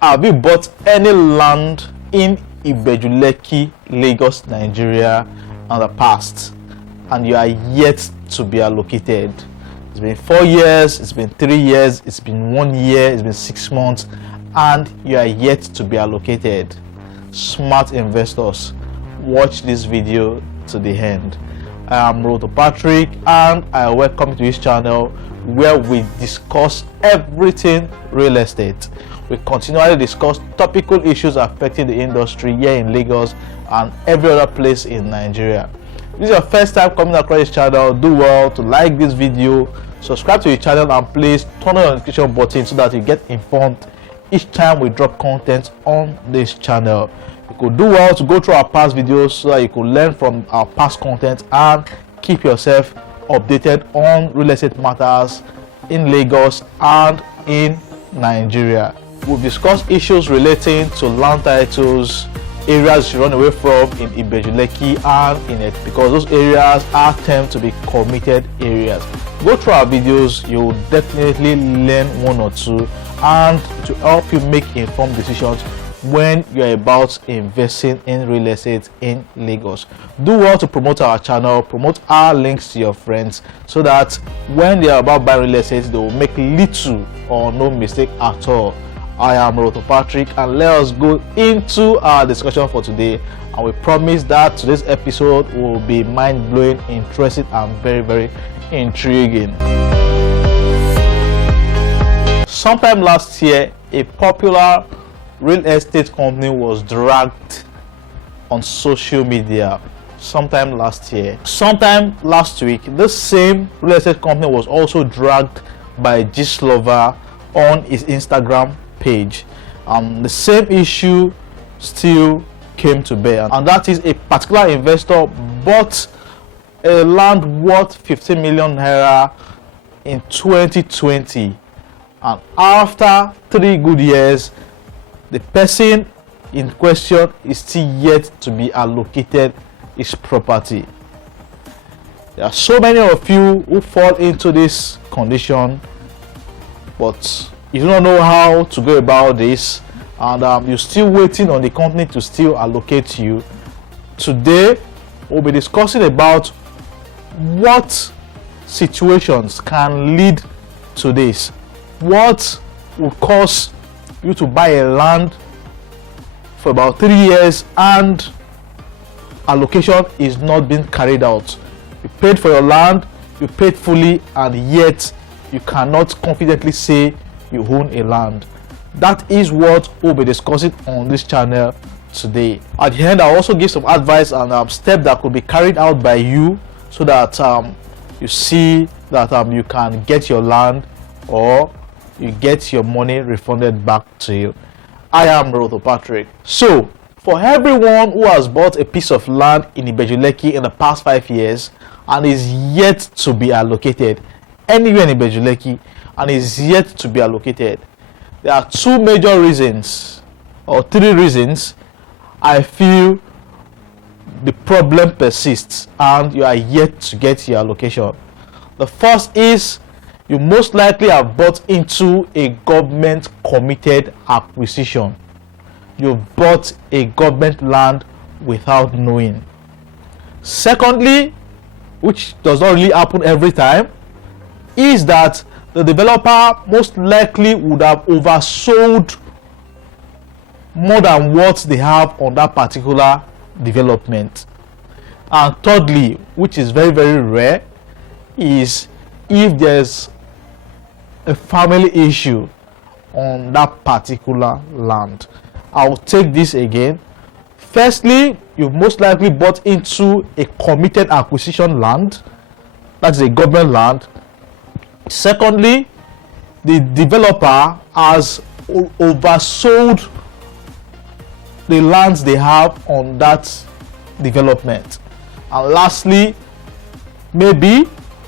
Have you bought any land in Ibeju-Lekki, Lagos, Nigeria in the past and you are yet to be allocated? It's been 4 years, it's been 3 years, it's been 1 year, it's been 6 months, and you are yet to be allocated. Smart investors, watch this video to the end. I am Ode Patrick and I welcome you to this channel where we discuss everything real estate. We continually discuss topical issues affecting the industry here in Lagos and every other place in Nigeria. If this is your first time coming across this channel, do well to like this video, subscribe to the channel, and please turn on the notification button so that you get informed each time we drop content on this channel. You could do well to go through our past videos so that you could learn from our past content and keep yourself updated on real estate matters in Lagos and in Nigeria. We've discussed issues relating to land titles, areas you run away from in Ibeju-Lekki and in it, because those areas are tend to be committed areas. Go through our videos, you'll definitely learn one or two and to help you make informed decisions when you're about investing in real estate in Lagos. Do well to promote our channel, promote our links to your friends so that when they are about buying real estate, they will make little or no mistake at all. I am Ode Patrick, and let us go into our discussion for today. And we promise that today's episode will be mind-blowing, interesting, and very intriguing. Sometime last year, a popular real estate company was dragged on social media. Sometime last week, this same real estate company was also dragged by gist lover on his Instagram page. The same issue still came to bear, and that is a particular investor bought a land worth 15 million naira in 2020, and after 3 good years the person in question is still yet to be allocated his property. There are so many of you who fall into this condition, but you don't know how to go about this, and you're still waiting on the company to still allocate you. Today we'll be discussing about what situations can lead to this, what will cause you to buy a land for about 3 years and allocation is not being carried out. You paid for your land, you paid fully, and yet you cannot confidently say you own a land. That is what we'll be discussing on this channel today. At the end, I'll also give some advice and steps that could be carried out by you so that you see that you can get your land or you get your money refunded back to you. I am Ode Patrick. So for everyone who has bought a piece of land in Ibeju-Lekki in the past 5 years and is yet to be allocated anywhere in Ibeju-Lekki and is yet to be allocated, there are 2 major reasons or 3 reasons I feel the problem persists and you are yet to get your allocation. The first is you most likely have bought into a government committed acquisition. You've bought a government land without knowing. Secondly, which does not really happen every time, is that the developer most likely would have oversold more than what they have on that particular development. And thirdly, which is very rare, is if there's a family issue on that particular land. I'll take this again. Firstly, you've most likely bought into a committed acquisition land, that's a government land. Secondly, the developer has oversold the lands they have on that development. And lastly, maybe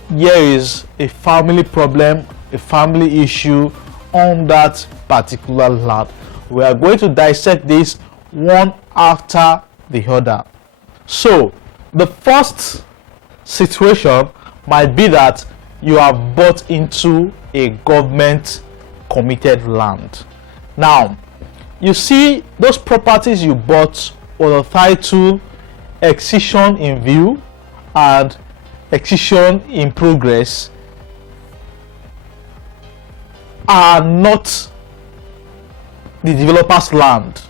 here is a family problem, a family issue on that particular land. We are going to dissect this one after the other. So the first situation might be that you have bought into a government committed land. Now You see those properties you bought with the title Excision in view and Excision in progress are not the developer's land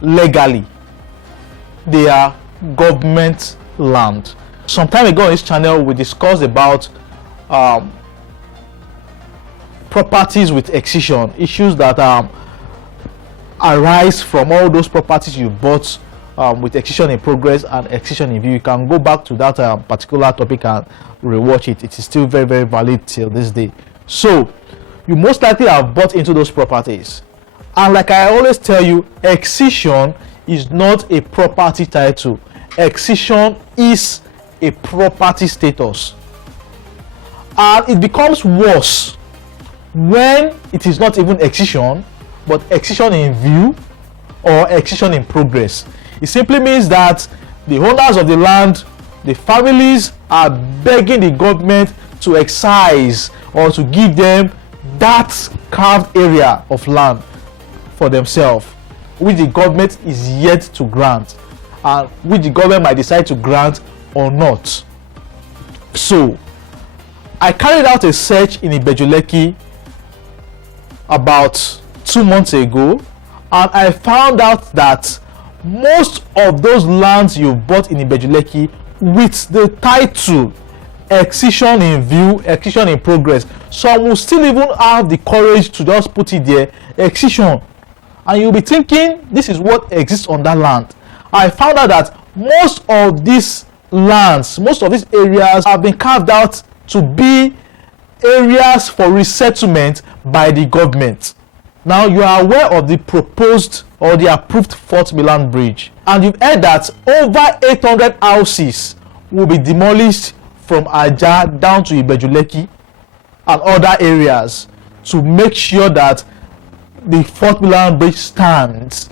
legally. They are government land. Some time ago on this channel we discussed about properties with excision, issues that arise from all those properties you bought with excision in progress and excision in view. You can go back to that particular topic and rewatch it. It is still very, very valid till this day. So you most likely have bought into those properties, and like I always tell you, excision is not a property title. Excision is a property status, and it becomes worse when it is not even excision but excision in view or excision in progress. It simply means that the owners of the land, the families, are begging the government to excise or to give them that carved area of land for themselves, which the government is yet to grant, and which the government might decide to grant or not. So I carried out a search in Ibeju-Lekki about 2 months ago, and I found out that most of those lands you bought in Ibeju-Lekki with the title Excision in view, Excision in progress, some will still even have the courage to just put it there, Excision, and you'll be thinking this is what exists on that land. I found out that most of these lands, most of these areas have been carved out to be areas for resettlement by the government. Now you are aware of the proposed or the approved Fort Milan Bridge, and you've heard that over 800 houses will be demolished from Aja down to Ibeju-Lekki and other areas to make sure that the Fort Milan Bridge stands,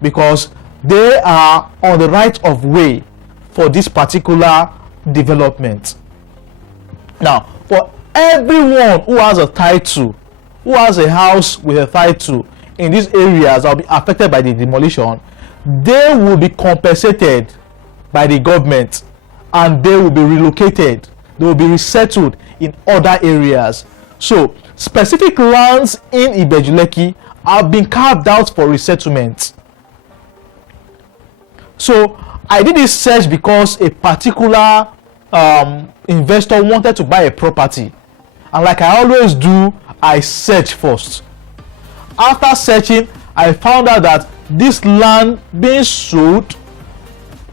because they are on the right of way for this particular development. Now, for everyone who has a title, who has a house with a title in these areas that will be affected by the demolition, they will be compensated by the government and they will be relocated, they will be resettled in other areas. So specific lands in Ibeju-Lekki have been carved out for resettlement. So I did this search because a particular investor wanted to buy a property, and like I always do, I search first. After searching, I found out that this land being sold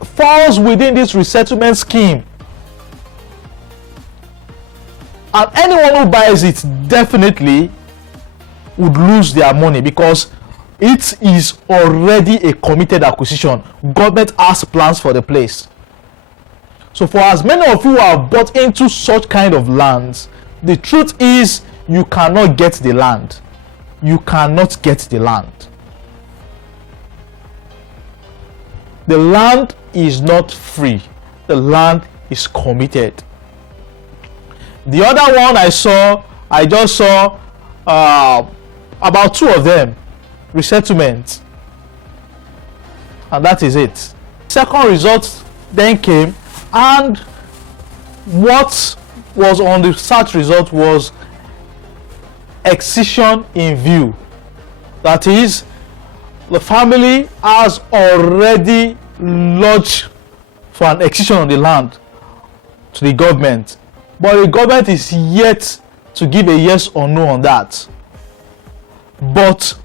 falls within this resettlement scheme, and anyone who buys it definitely would lose their money because it is already a committed acquisition. Government has plans for the place. So for as many of you who have bought into such kind of lands, the truth is you cannot get the land. You cannot get the land. The land is not free. The land is committed. The other one I just saw about 2 of them, resettlement, and that is it. Second result then came, and what was on the search result was excision in view. That is, the family has already lodged for an excision on the land to the government, but the government is yet to give a yes or no on that. But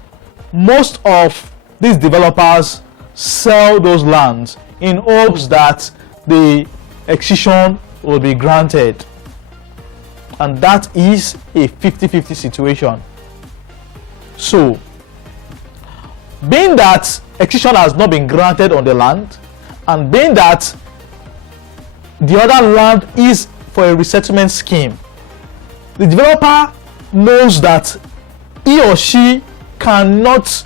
most of these developers sell those lands in hopes that the excision will be granted, and that is a 50-50 situation. So being that excision has not been granted on the land, and being that the other land is for a resettlement scheme, the developer knows that he or she cannot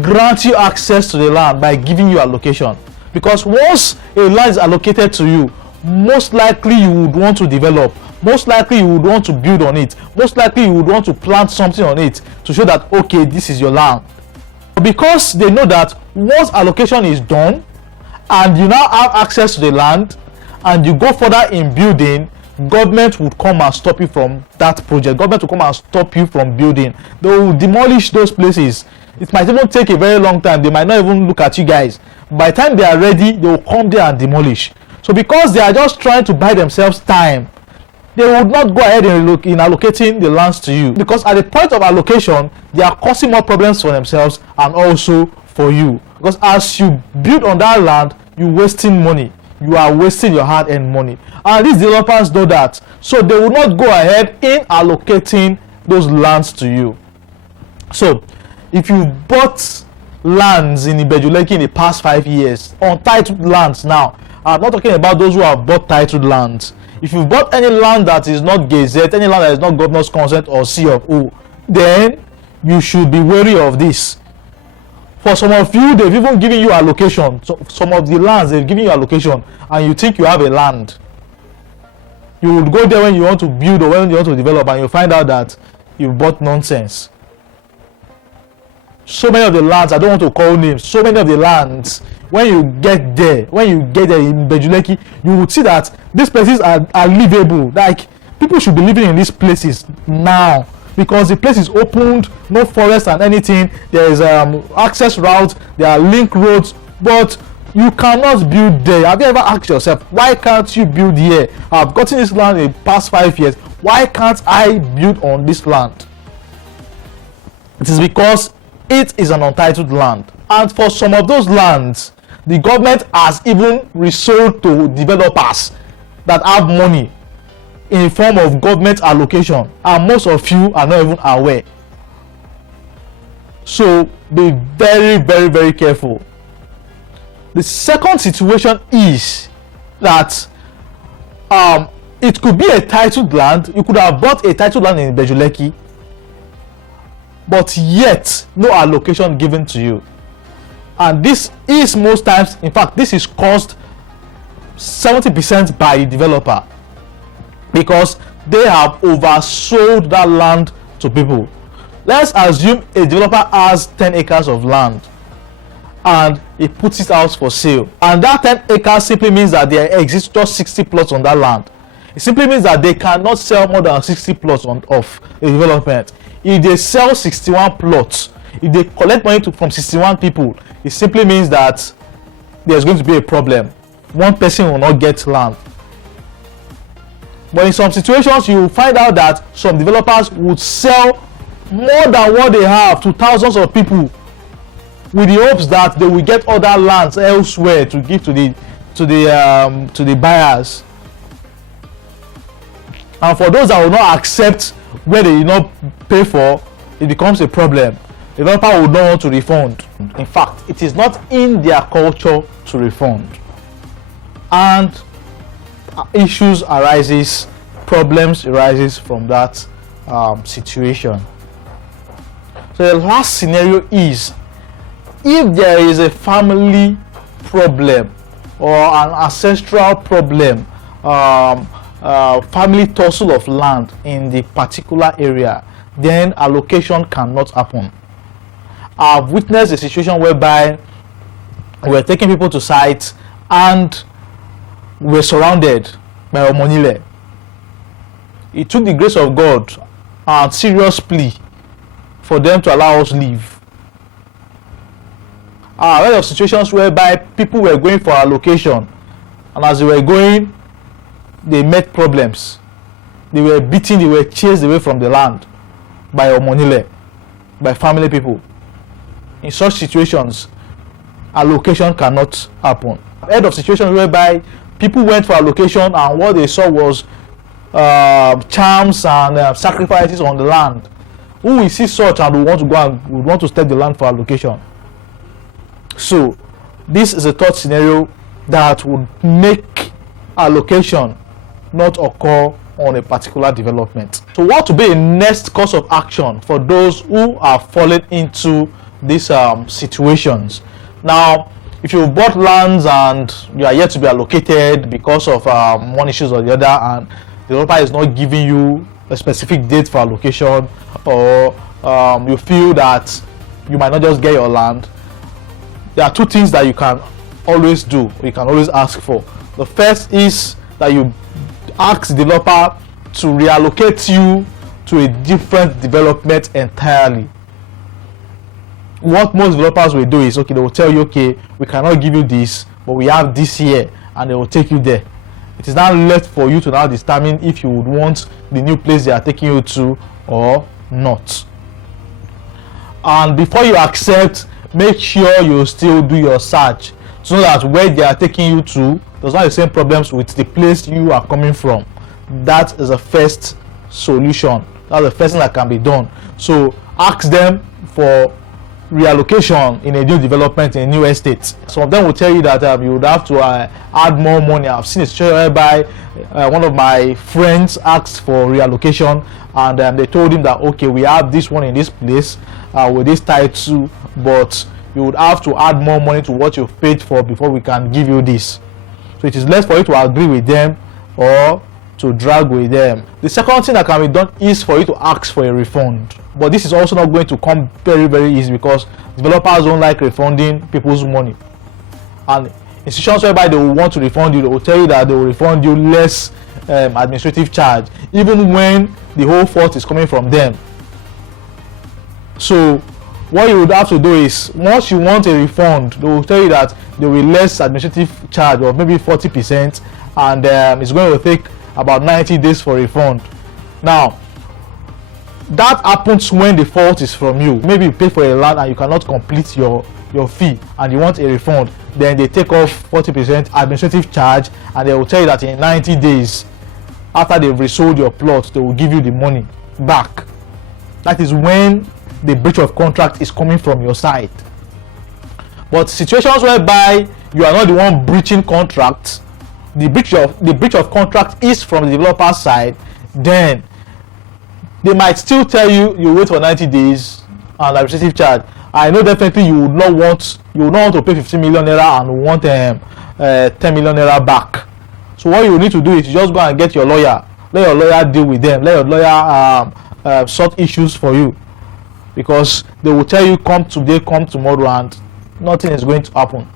grant you access to the land by giving you allocation, because once a land is allocated to you, most likely you would want to develop, most likely you would want to build on it, most likely you would want to plant something on it to show that okay, this is your land. Because they know that once allocation is done and you now have access to the land and you go further in building, government would come and stop you from that project. Government will come and stop you from building. They will demolish those places. It might even take a very long time. They might not even look at you guys. By the time they are ready, they will come there and demolish. So because they are just trying to buy themselves time, they would not go ahead in allocating the lands to you, because at the point of allocation they are causing more problems for themselves and also for you, because as you build on that land, you're wasting money. You are wasting your hard-earned money, and these developers know that, so they will not go ahead in allocating those lands to you. So if you bought lands in Ibeju-Lekki in the past 5 years, untitled lands, now I'm not talking about those who have bought titled lands. If you've bought any land that is not gazette, any land that is not governor's consent or C of O, then you should be wary of this. For some of you, they've even given you allocation. So some of the lands, they've given you allocation and you think you have a land. You would go there when you want to build or when you want to develop, and you find out that you bought nonsense. So many of the lands, I don't want to call names, so many of the lands, when you get there in Ibeju-Lekki, you would see that these places are livable. Like, people should be living in these places now, because the place is opened, no forest and anything. There is access routes, there are link roads, but you cannot build there. Have you ever asked yourself, why can't you build here? I've gotten this land in the past 5 years, why can't I build on this land? It is because it is an untitled land, and for some of those lands, the government has even resold to developers that have money in form of government allocation, and most of you are not even aware. So be very, very, very careful. The second situation is that it could be a titled land. You could have bought a titled land in Ibeju-Lekki, but yet no allocation given to you. And this is most times, in fact, this is caused 70% by the developer, because they have oversold that land to people. Let's assume a developer has 10 acres of land and he puts it out for sale, and that 10 acres simply means that there exists just 60 plots on that land. It simply means that they cannot sell more than 60 plots of a development. If they sell 61 plots, if they collect money from 61 people, it simply means that there's going to be a problem. One person will not get land. But in some situations, you will find out that some developers would sell more than what they have to thousands of people, with the hopes that they will get other lands elsewhere to give to the buyers. And for those that will not accept where they did not pay for, it becomes a problem. The developer would not want to refund. In fact, it is not in their culture to refund, and issues arises, problems arises from that situation. So the last scenario is, if there is a family problem or an ancestral problem, family tussle of land in the particular area, then allocation cannot happen. I've witnessed a situation whereby we're taking people to sites and we're surrounded by Omonile. It took the grace of God and serious plea for them to allow us leave. I heard of situations whereby people were going for allocation, and as they were going, they met problems. They were beaten, they were chased away from the land by Omonile, by family people. In such situations, allocation cannot happen. I've heard of situations whereby people went for allocation and what they saw was charms and sacrifices on the land. Who will see such and would want to step the land for allocation? So this is a third scenario that would make allocation not occur on a particular development. So what will be a next course of action for those who are falling into these situations? Now, if you bought lands and you are yet to be allocated because of one issue or the other, and the developer is not giving you a specific date for allocation, or you feel that you might not just get your land. There are two things that you can always do, you can always ask for. The first is that you ask the developer to reallocate you to a different development entirely. What most developers will do is, okay, they will tell you, okay, we cannot give you this, but we have this here, and they will take you there. It is now left for you to now determine if you would want the new place they are taking you to or not. And before you accept, make sure you still do your search, so that where they are taking you to does not have the same problems with the place you are coming from. That is the first solution. That's the first thing that can be done. So ask them for reallocation in a new development, in a new estate. Some of them will tell you that you would have to add more money. I've seen a situation whereby one of my friends asked for reallocation, and they told him that, okay, we have this one in this place with this title, but you would have to add more money to what you've paid for before we can give you this. So it is less for you to agree with them or to drag with them. The second thing that can be done is for you to ask for a refund, but this is also not going to come very easy, because developers don't like refunding people's money, and institutions whereby they will want to refund you, they will tell you that they will refund you less administrative charge, even when the whole fault is coming from them. So what you would have to do is, once you want a refund, they will tell you that there will be less administrative charge of maybe 40%, and it's going to take about 90 days for refund. Now that happens when the fault is from you. Maybe you pay for a land and you cannot complete your fee and you want a refund, then they take off 40% administrative charge, and they will tell you that in 90 days after they've resold your plot, they will give you the money back. That is when the breach of contract is coming from your side. But situations whereby you are not the one breaching contract, the breach of contract is from the developer's side, then they might still tell you you wait for 90 days and administrative charge. I know definitely you would not want to pay 15 million naira and want 10 million naira back. So what you need to do is you just go and get your lawyer. Let your lawyer deal with them. Let your lawyer sort issues for you, because they will tell you come today, come tomorrow, and nothing is going to happen.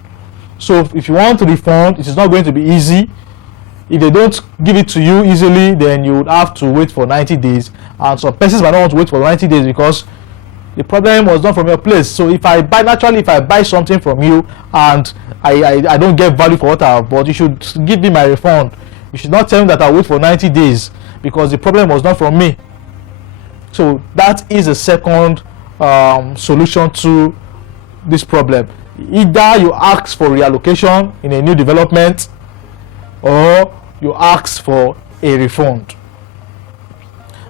So if you want to refund, it is not going to be easy. If they don't give it to you easily, then you would have to wait for 90 days, and some persons might not want to wait for 90 days because the problem was not from your place. So if I buy something from you and I don't get value for what I have bought, you should give me my refund. You should not tell me that I'll wait for 90 days because the problem was not from me. So that is a second solution to this problem. Either you ask for reallocation in a new development, or you ask for a refund.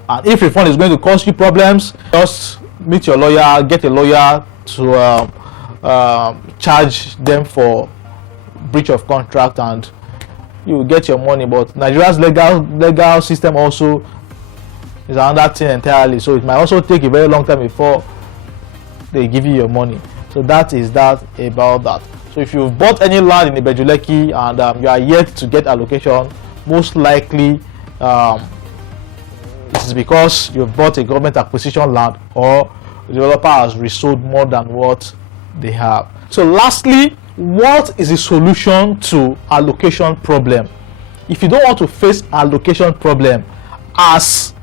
And if refund is going to cause you problems, just meet your lawyer, get a lawyer to charge them for breach of contract, and you will get your money. But Nigeria's legal system also is another thing entirely, so it might also take a very long time before they give you your money. So that is that about that. So if you've bought any land in Ibeju-Lekki and you are yet to get allocation, most likely it is because you've bought a government acquisition land, or the developer has resold more than what they have. So lastly, what is the solution to allocation problem? If you don't want to face allocation problem as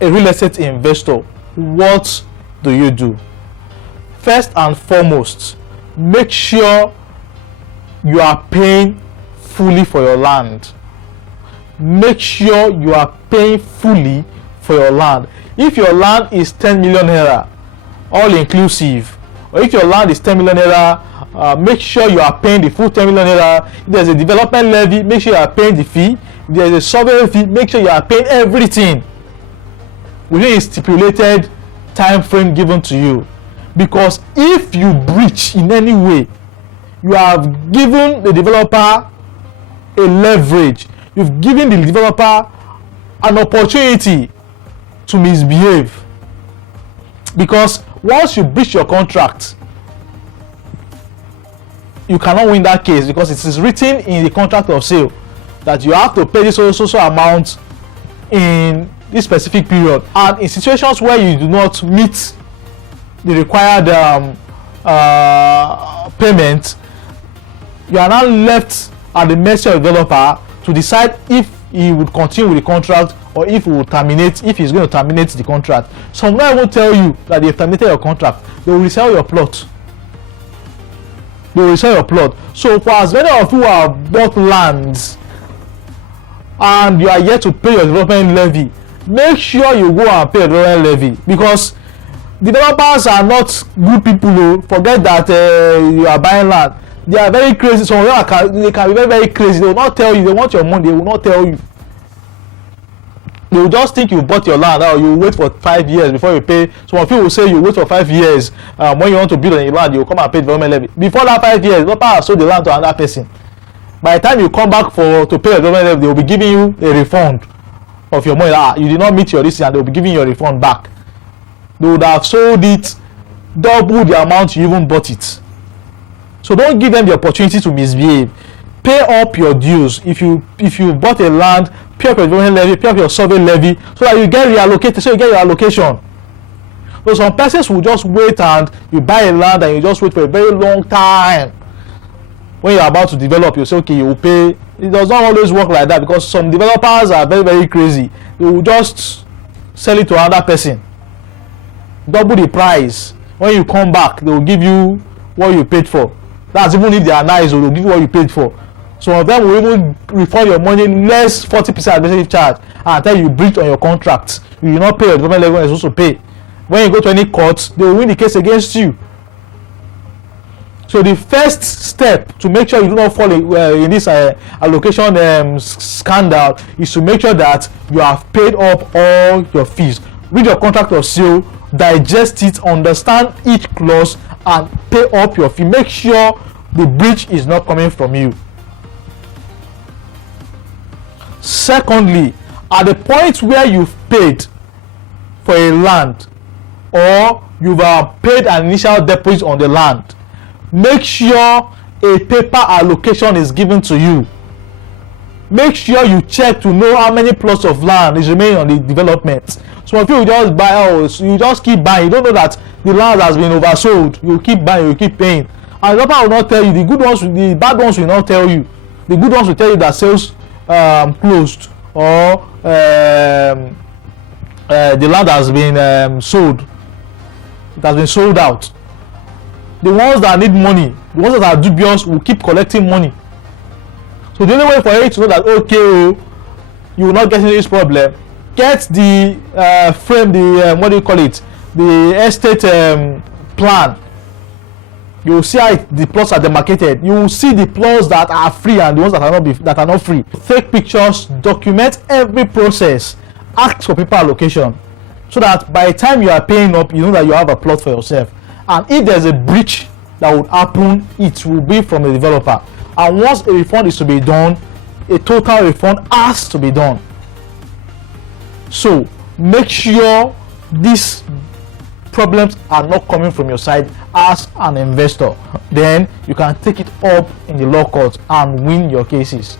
a real estate investor, what do you do? First and foremost, make sure you are paying fully for your land. Make sure you are paying fully for your land. If your land is 10 million naira, all inclusive, or if your land is 10 million naira, make sure you are paying the full 10 million naira. If there's a development levy, make sure you are paying the fee. If there's a survey fee, make sure you are paying everything within a stipulated time frame given to you. Because if you breach in any way, you have given the developer a leverage, you've given the developer an opportunity to misbehave. Because once you breach your contract, you cannot win that case, because it is written in the contract of sale that you have to pay this so amount in this specific period. And in situations where you do not meet the required payment, you are now left at the mercy of the developer to decide if he would continue with the contract or if he will terminate, if he's going to terminate the contract. Some guy won't tell you that they've terminated your contract. They will resell your plot. They will resell your plot. So for as many of you who have bought lands and you are yet to pay your development levy, make sure you go and pay your development levy, because developers are not good people. Forget that you are buying land. They are very crazy. Some of them they can be very, very crazy. They will not tell you. They want your money. They will not tell you. They will just think you bought your land, or you wait for 5 years before you pay. Some of you will say you wait for 5 years. When you want to build on your land, you will come and pay development levy. Before that 5 years, developer has sold the land to another person. By the time you come back to pay your development levy, they will be giving you a refund of your money. You did not meet your listing, and they will be giving you your refund back. They would have sold it double the amount you even bought it. So don't give them the opportunity to misbehave. Pay up your dues. If you bought a land, pay up your development levy, pay up your survey levy, so that you get reallocated, so you get your allocation. So some persons will just wait, and you buy a land and you just wait for a very long time. When you're about to develop, you say, okay, you will pay. It does not always work like that, because some developers are very, very crazy. They will just sell it to another person, double the price. When you come back, they will give you what you paid for. That's even if they are nice, or they'll give you what you paid for. Some of them will even refund your money less 40% administrative charge until you breach on your contract. You will not pay your development levy when you're supposed to pay. When you go to any court, they will win the case against you. So the first step to make sure you do not fall in this allocation scandal is to make sure that you have paid up all your fees. Read your contract of sale, digest it, understand each clause, and pay up your fee. Make sure the breach is not coming from you. Secondly, at the point where you've paid for a land, or you've paid an initial deposit on the land, make sure a paper allocation is given to you. Make sure you check to know how many plots of land is remaining on the development. So if you just buy, you just keep buying, you don't know that the land has been oversold, you keep buying, you keep paying, and the developer will not tell you. The good ones, the bad ones will not tell you. The good ones will tell you that sales closed, or the land has been sold. It has been sold out. The ones that need money, the ones that are dubious, will keep collecting money. So the only way for you to know that, okay, you will not get into this problem, get the frame, the what do you call it, the estate plan. You will see how the plots are demarcated. You will see the plots that are free and the ones that are not free. Take pictures, document every process, ask for paper allocation, so that by the time you are paying up, you know that you have a plot for yourself. And if there's a breach that would happen, it will be from the developer. And once a refund is to be done, a total refund has to be done. So make sure these problems are not coming from your side as an investor. Then you can take it up in the law court and win your cases.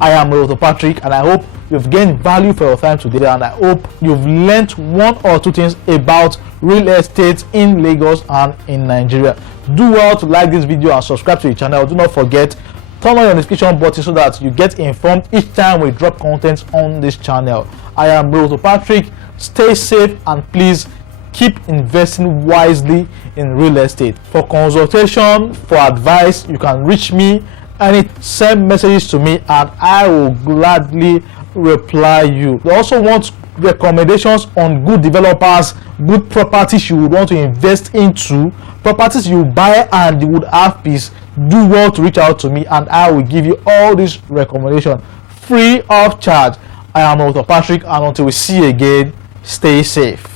I am Ode Patrick, and I hope you've gained value for your time today, and I hope you've learned one or two things about real estate in Lagos and in Nigeria. Do well to like this video and subscribe to the channel. Do not forget, turn on your notification button so that you get informed each time we drop content on this channel. I am Ode Patrick. Stay safe, and please keep investing wisely in real estate. For consultation, for advice, you can reach me and send messages to me, and I will gladly reply you. You also want recommendations on good developers, good properties you would want to invest into, properties you buy and you would have peace. Do well to reach out to me, and I will give you all these recommendations free of charge. I am Ode Patrick, and until we see you again, stay safe.